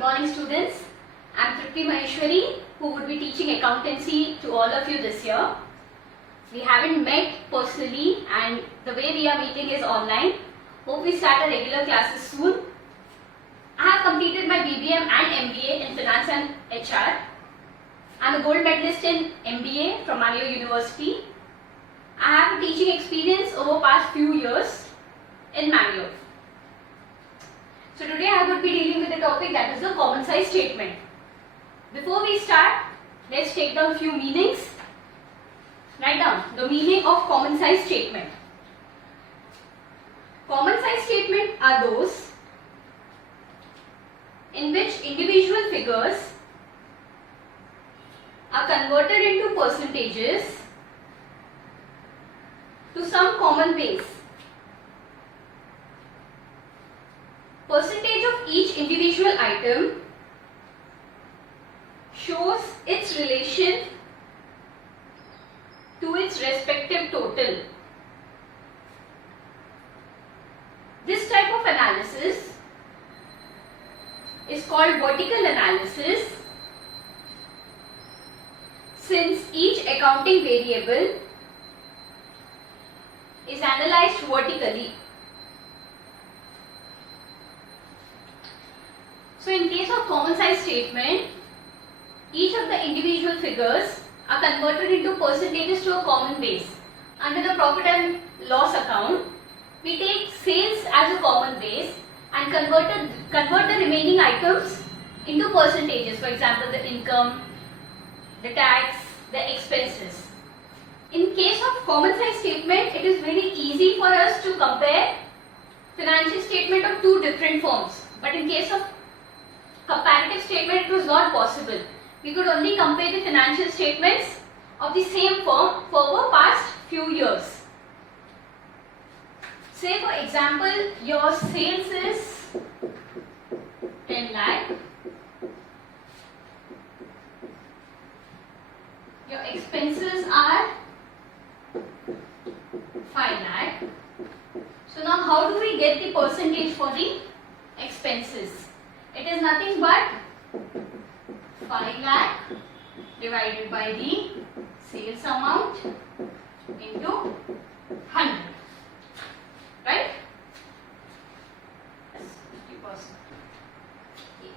morning students. I am Tripti Maheshwari who would be teaching accountancy to all of you this year. We haven't met personally and the way we are meeting is online. Hope we start our regular classes soon. I have completed my BBM and MBA in Finance and HR. I am a gold medalist in MBA from Manio University. I have a teaching experience over past few years in Manio. So today I would be dealing with a topic that is the common size statement. Before we start, let's take down few meanings. Write down the meaning of common size statement. Common size statement are those in which individual figures are converted into percentages to some common base. Percentage of each individual item shows its relation to its respective total. This type of analysis is called vertical analysis, since each accounting variable is analyzed vertically. So in case of common size statement, each of the individual figures are converted into percentages to a common base. Under the profit and loss account, we take sales as a common base and convert the remaining items into percentages. For example, the income, the tax, the expenses. In case of common size statement, it is very easy for us to compare financial statement of two different firms. But in case of comparative statement, it was not possible. We could only compare the financial statements of the same firm for over past few years. Say for example, your sales is 10 lakh. Your expenses are 5 lakh. So now how do we get the percentage for the expenses? It is nothing but 5 lakh divided by the sales amount into 100, right? Yes,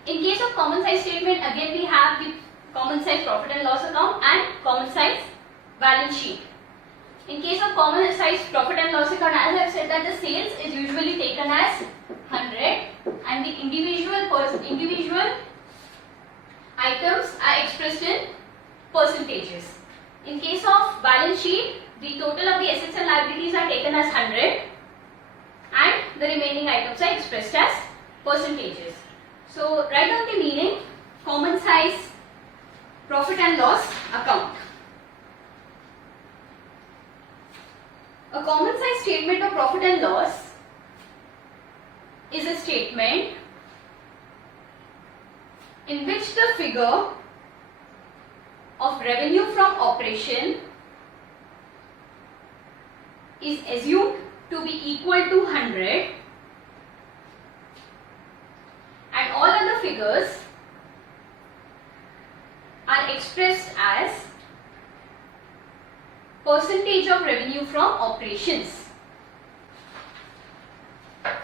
50%. In case of common size statement, again we have the common size profit and loss account and common size balance sheet. In case of common size profit and loss account, as I have said that the sales is usually taken as 100 and the individual items are expressed in percentages. In case of balance sheet, the total of the assets and liabilities are taken as 100 and the remaining items are expressed as percentages. So write down the meaning: common size profit and loss account. A common size statement of profit and loss is a statement in which the figure of revenue from operation is assumed to be equal to 100 and all other figures are expressed as percentage of revenue from operations.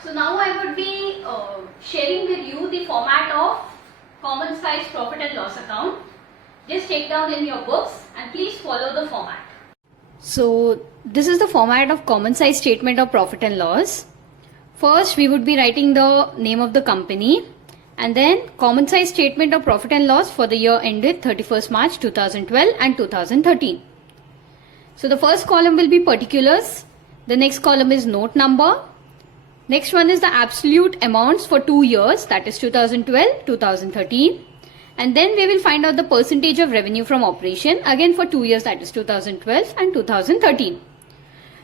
So now I would be sharing with you the format of common size profit and loss account. Just take down in your books and please follow the format. So this is the format of common size statement of profit and loss. First we would be writing the name of the company and then common size statement of profit and loss for the year ended 31st March 2012 and 2013. So the first column will be particulars, the next column is note number, next one is the absolute amounts for 2 years, that is 2012, 2013. And then we will find out the percentage of revenue from operation again for 2 years, that is 2012 and 2013.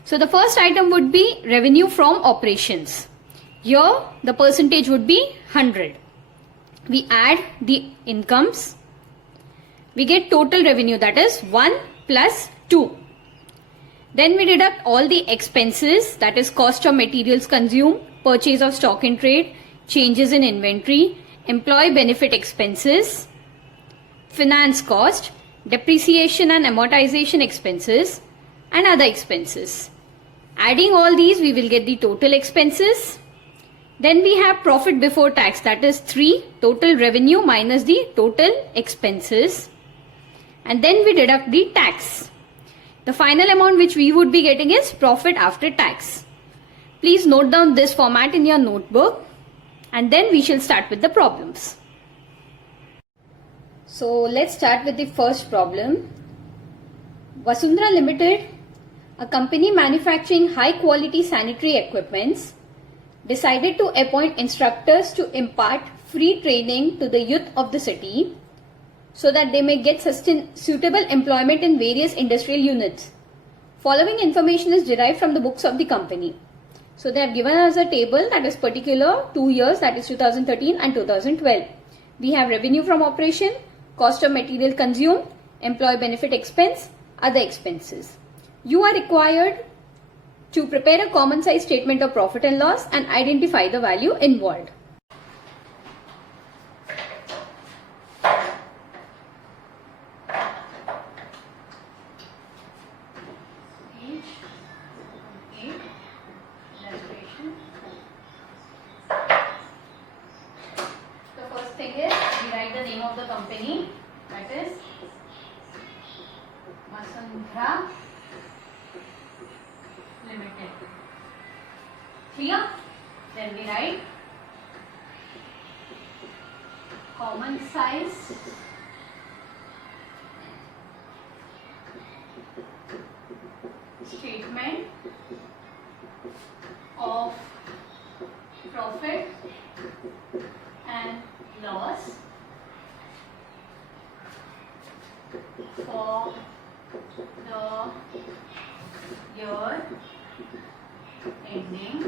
So the first item would be revenue from operations. Here the percentage would be 100. We add the incomes. We get total revenue, that is 1 plus 2. Then we deduct all the expenses, that is cost of materials consumed, purchase of stock in trade, changes in inventory, employee benefit expenses, finance cost, depreciation and amortization expenses, and other expenses. Adding all these, we will get the total expenses. Then we have profit before tax, that is 3, total revenue minus the total expenses. And then we deduct the tax. The final amount which we would be getting is profit after tax. Please note down this format in your notebook, and then we shall start with the problems. So let's start with the first problem. Vasundhara Limited, a company manufacturing high quality sanitary equipments, decided to appoint instructors to impart free training to the youth of the city so that they may get suitable employment in various industrial units. Following information is derived from the books of the company. So they have given us a table that is particular 2 years, that is 2013 and 2012. We have revenue from operation, cost of material consumed, employee benefit expense, other expenses. You are required to prepare a common size statement of profit and loss and identify the value involved. The first thing is we write the name of the company, that is Vasundhara Limited. Clear? Then we write common size statement of profit and loss for the year ending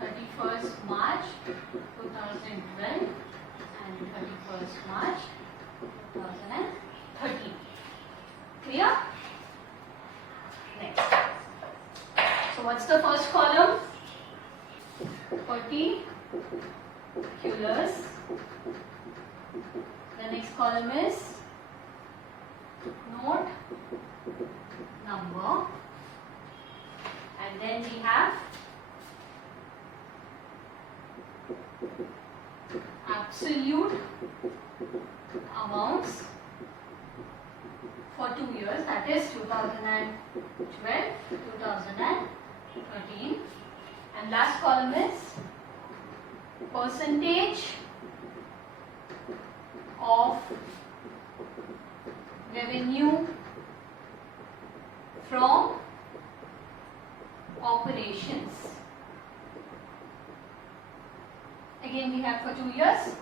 31st March 2012 and 31st March 2013. Clear? Next. So what's the first column? Particulars. The next column is note number, and then we have absolute amounts for 2 years, that is 2012 to 2013, and last column is percentage of revenue from operations. Again we have for 2 years,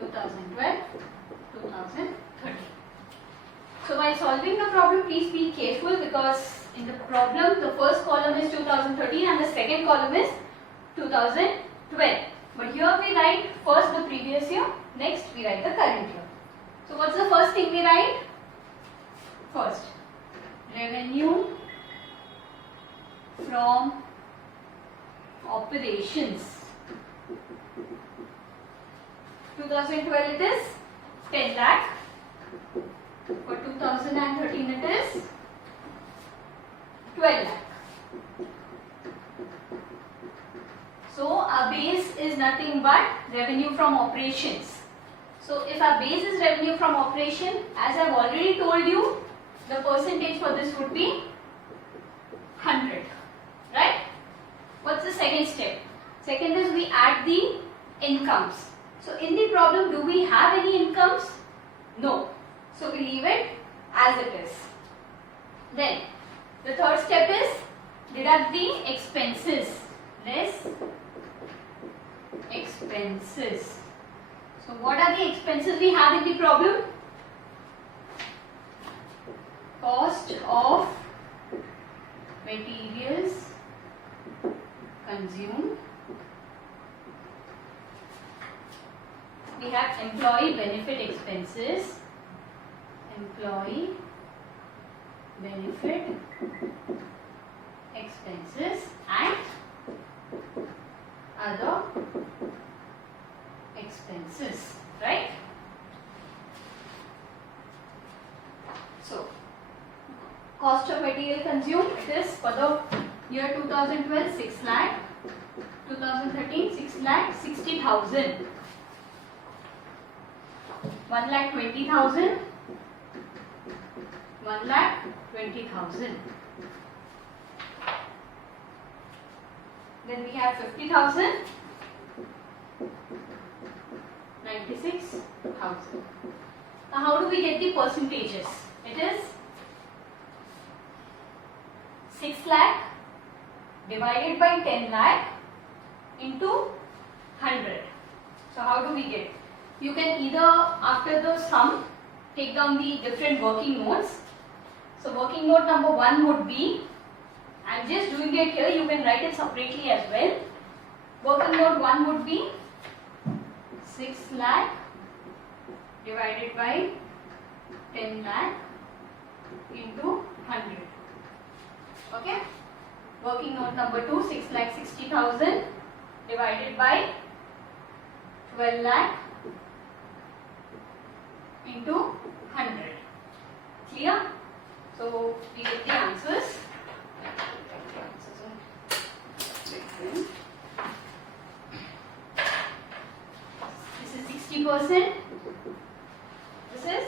2012, 2013. So while solving the problem, please be careful, because in the problem the first column is 2013 and the second column is 2012. But here we write first the previous year, next we write the current year. So what's the first thing we write? First, revenue from operations. 2012 it is 10 lakh. For 2013 it is 12 lakh. So our base is nothing but revenue from operations. So if our base is revenue from operation, as I have already told you, the percentage for this would be 100. Right? What's the second step? Second is we add the incomes. So in the problem, do we have any incomes? No. So we leave it as it is. Then the third step is deduct the expenses. Less expenses. So what are the expenses we have in the problem? Cost of materials consumed. We have employee benefit expenses. Employee benefit expenses and other expenses, right? So, cost of material consumed, it is for the year 2012 6 lakh, 2013 6 lakh 60,000, 1 lakh 20,000, 1 lakh 20,000. Then we have 50,000, 96,000. Now how do we get the percentages? It is 6 lakh divided by 10 lakh into 100. So how do we get? You can either after the sum take down the different working notes. So working note number 1 would be, I am just doing it here, you can write it separately as well. Working note 1 would be 6 lakh divided by 10 lakh into 100. Okay. Working note number 2, 6 lakh 60,000 divided by 12 lakh into 100. Clear? So we get the answers. This is 60%. This is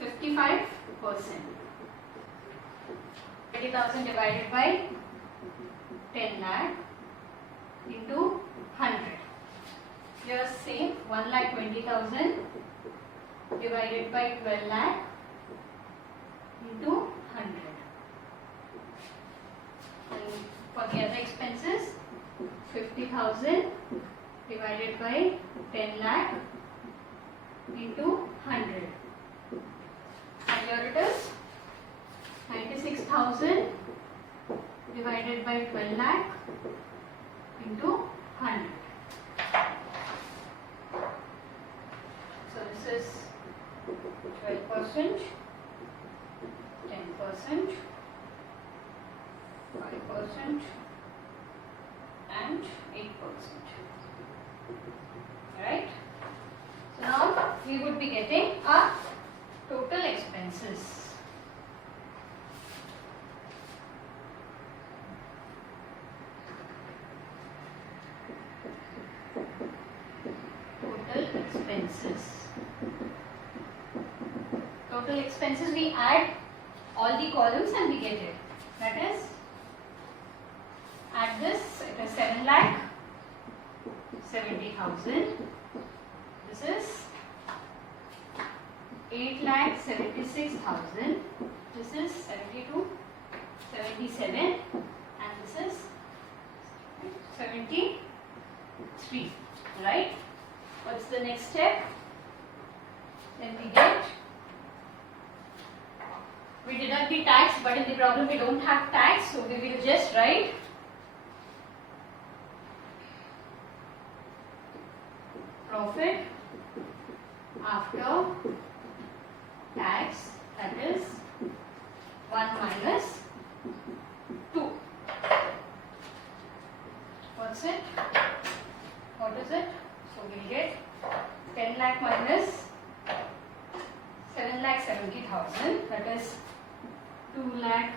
55%. 20,000 divided by 10 lakh into 100. Here same 1 lakh 20,000 divided by 12 lakh into 100. And for the other expenses, 50,000 divided by 10 lakh into 100. And here it is 96,000 divided by 12 lakh into 100. So this is 12%, 10%, 5% and 8%. Right? So now we would be getting our total expenses. Total expenses, we add all the columns and we get it. That is, add this, it is 7 lakh 70,000. This is 8 lakh 76,000. This is 72, 77, and this is 73. Right? What's the next step? Then we deduct the tax, but in the problem we don't have tax, so we will just write profit after tax, that is 1 minus 2. What's it? What is it? So we'll get 10 lakh minus 7 lakh 70,000, that is 2 lakh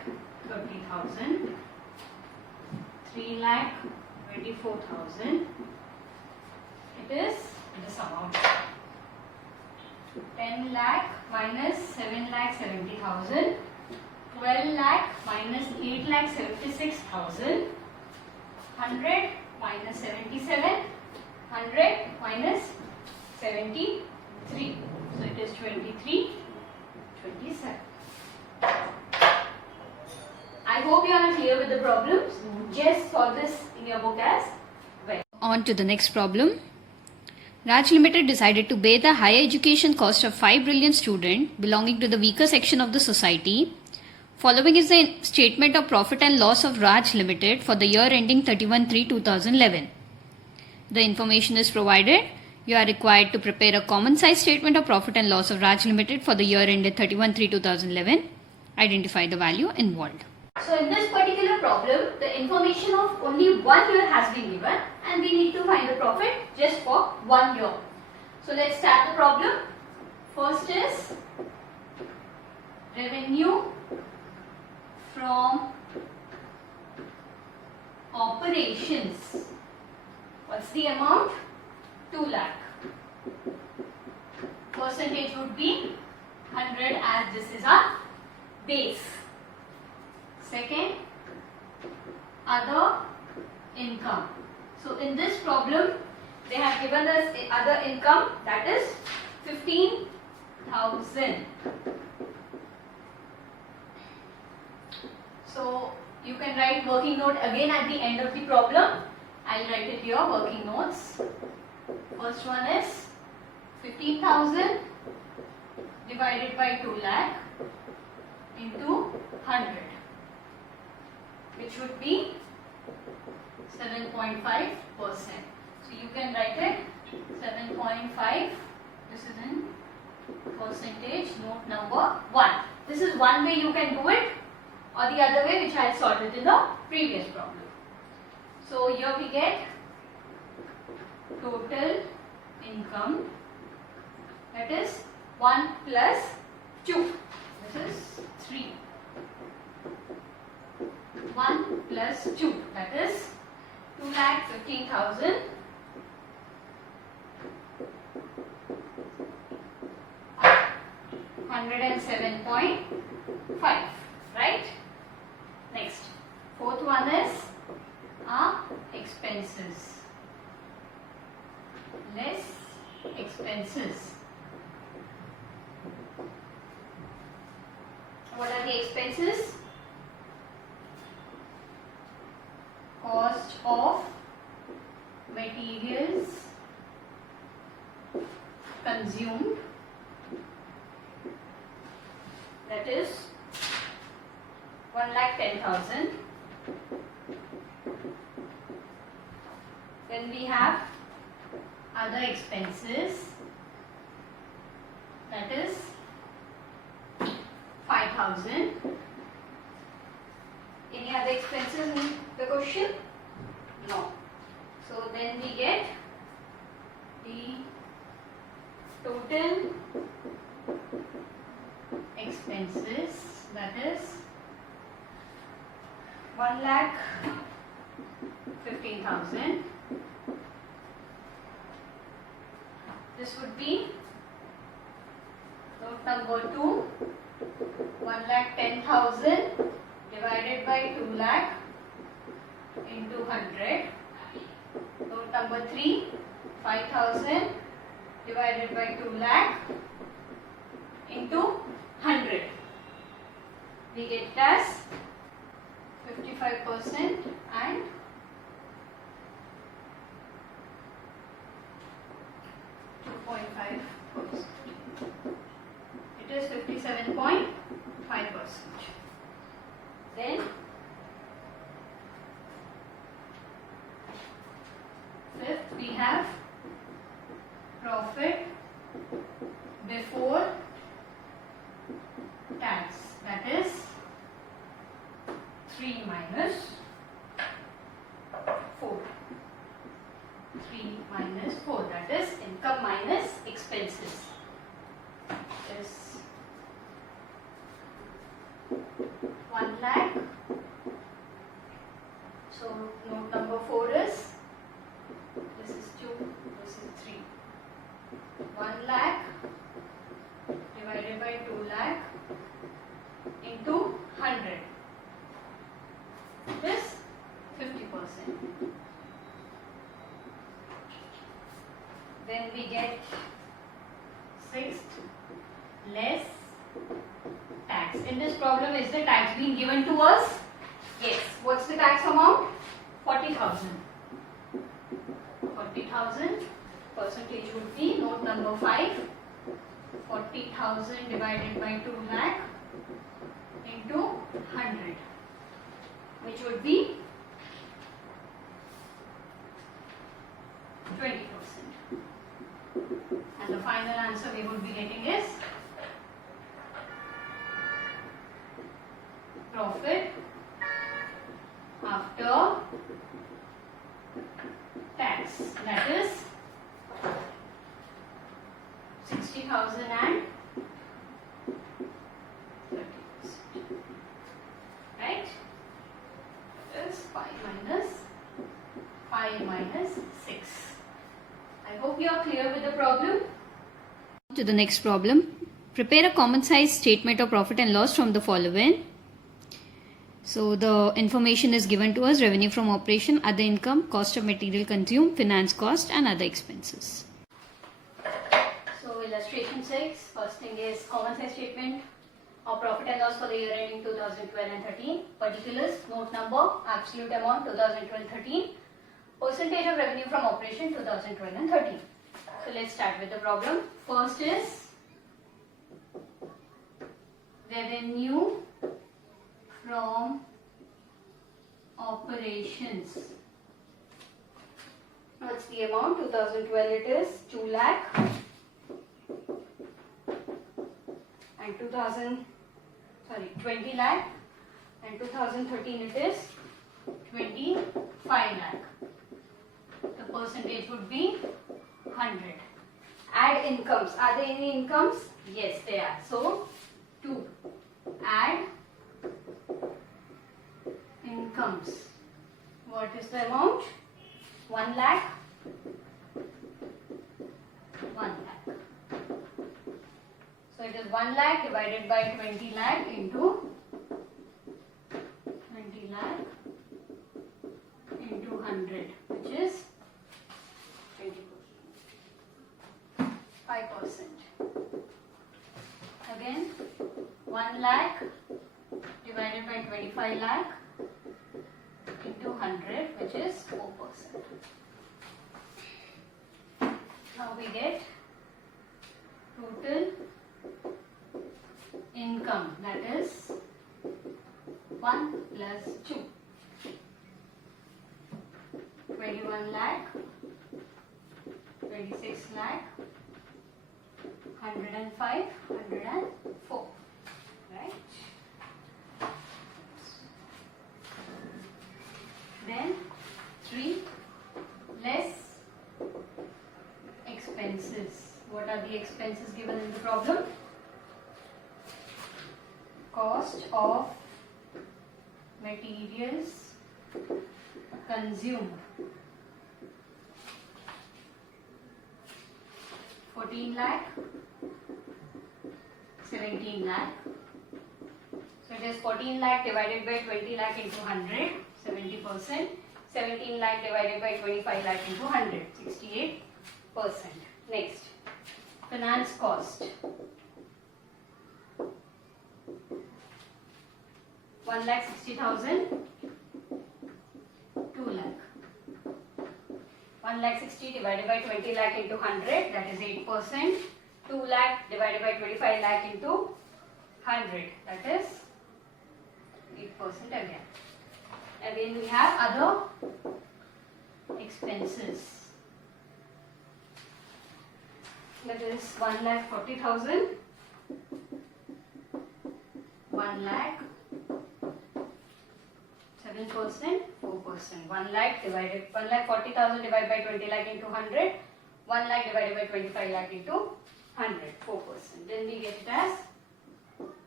30,000, 3 lakh 24,000. It is this amount. 10 lakh minus 7 lakh 70,000, 12 lakh minus 8 lakh 76,000, 100 minus 77, 100 minus 73. So it is 23, 27. I hope you are clear with the problems. Just solve this in your book as well. On to the next problem. Raj Limited decided to bear the higher education cost of 5 brilliant students belonging to the weaker section of the society. Following is the statement of profit and loss of Raj Limited for the year ending 31/3/2011. The information is provided. You are required to prepare a common size statement of profit and loss of Raj Limited for the year ended 31/3/2011. Identify the value involved. So in this particular problem, the information of only 1 year has been given and we need to find the profit just for 1 year. So let's start the problem. First is revenue from operations. What's the amount? 2 lakh. Percentage would be 100 as this is our base. Second, other income. So in this problem, they have given us other income, that is 15,000. So you can write working note again at the end of the problem. I'll write it here, working notes. First one is 15,000 divided by 2 lakh into 100, which would be 7.5%. So you can write it 7.5. This is in percentage, note number 1. This is one way you can do it, or the other way which I had solved it in the previous problem. So here we get total income, that is 1 plus 2. This is 3. 1 plus 2, that is 2,15,000. 107.5, right? Next, fourth one is our expenses. Less expenses. What are the expenses? Cost of materials consumed, that is 1,10,000. Then we have other expenses, that is 5,000. Any other expenses in the question? No. So then we get the total expenses, that is 1,15,000. This would be note number 2, 1,10,000 divided by 2 lakh into 100. Note number 3, 5,000 divided by 2 lakh into 100. We get as 55% and 2.5%. It is 57.5%. Then fifth, we have profit before tax, that is 3 minus 4. 3 minus 4, that is income minus expenses. Is 1 lakh. So note number 4 is, this is 2, this is 3. 1 lakh divided by 2 lakh into 100. This 50%. Then we get sixth, less tax. In this problem, is the tax being given to us? Yes. What's the tax amount? 40,000. 40,000. Percentage would be note number 5. 40,000 divided by 2 lakh into 100, which would be 20%. And the final answer we would be getting is profit after tax, that is 60,000 and 30%. Right? That is 5 minus 6. I hope you are clear with the problem. To the next problem. Prepare a common size statement of profit and loss from the following. So the information is given to us: revenue from operation, other income, cost of material consumed, finance cost and other expenses. So illustration 6, first thing is common size statement of profit and loss for the year ending 2012 and 13. Particulars, note number, absolute amount 2012-13, percentage of revenue from operation 2012 and 13. So let's start with the problem. First is revenue from operations. What's the amount? 2012 it is 2 lakh and 20 lakh, and 2013 it is 25 lakh. The percentage would be 100. Add incomes. Are there any incomes? Yes, they are. So 2. Add incomes. What is the amount? 1 lakh. 1 lakh. So it is 1 lakh divided by 20 lakh into 20 lakh into 100, which is 5%. Again, 1 lakh divided by 25 lakh into 100, which is 4%. Now we get total income, that is 1 plus 2. 21 lakh, 26 lakh, 105, 104, right? Then 3 less expenses. What are the expenses given in the problem? Cost of materials consumed. 14 lakh, 17 lakh. So it is 14 lakh divided by 20 lakh into 100, 70%. 17 lakh divided by 25 lakh into 100, 68%. Next, finance cost. 1,60,000, 2 lakh. 1,60,000 divided by 20 lakh into 100, that is 8%. 2 lakh divided by 25 lakh into 100, that is 8% again. And then we have other expenses. That is 1,40,000, 1 lakh, 7%, 4%. 1,40,000 divided by 20 lakh into 100, 1 lakh divided by 25 lakh into 100, 4%. Then we get it as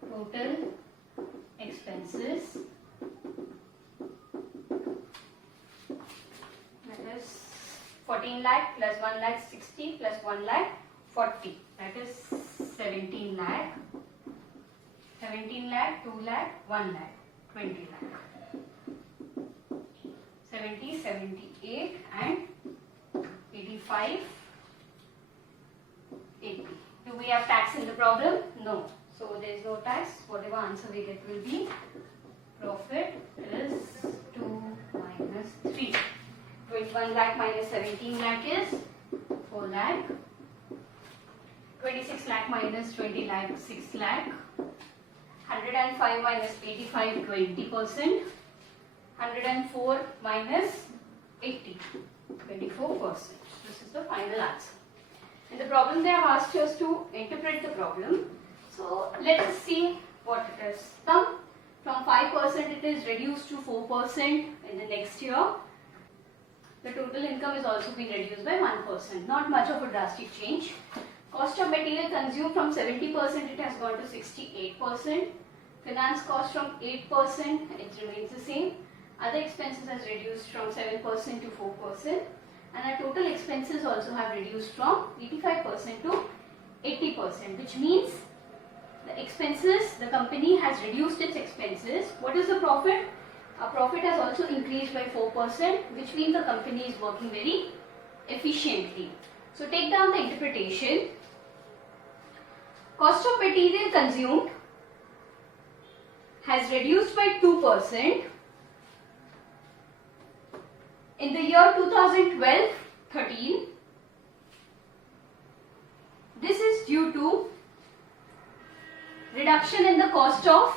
total expenses, that is 14 lakh plus 1,60,000 plus 1,40,000, that is 17 lakh, 17 lakh, 2 lakh, 1 lakh, 20 lakh. 70, 78 and 85, 80. Do we have tax in the problem? No. So there is no tax. Whatever answer we get will be profit is 2 minus 3. 21 lakh minus 17 lakh is 4 lakh. 26 lakh minus 20 lakh, 6 lakh. 105 minus 85, 20%. 104 minus 80, 24%. This is the final answer. In the problem they have asked us to interpret the problem. So let us see what it is. From 5% it is reduced to 4% in the next year. The total income is also being reduced by 1%. Not much of a drastic change. Cost of material material consumed from 70% it has gone to 68%. Finance cost from 8%, it remains the same. Other expenses has reduced from 7% to 4%. And our total expenses also have reduced from 85% to 80%, which means the expenses, the company has reduced its expenses. What is the profit? Our profit has also increased by 4%, which means the company is working very efficiently. So take down the interpretation. Cost of material consumed has reduced by 2% in the year 2012-13. This is due to reduction in the cost of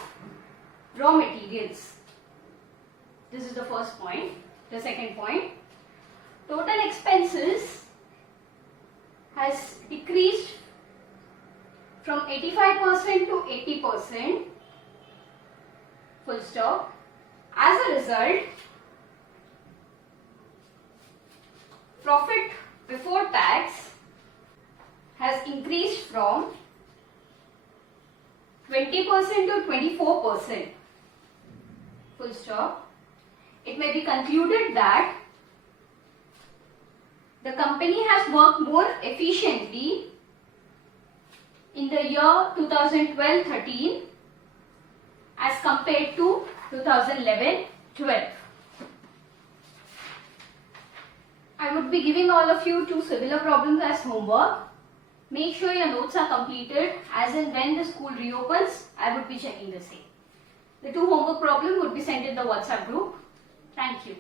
raw materials. This is the first point. The second point, total expenses has decreased from 85% to 80%, full stop. As a result, profit before tax has increased from 20% to 24%, full stop. It may be concluded that the company has worked more efficiently in the year 2012-13 as compared to 2011-12. I would be giving all of you two similar problems as homework. Make sure your notes are completed, as in when the school reopens, I would be checking the same. The two homework problems would be sent in the WhatsApp group. Thank you.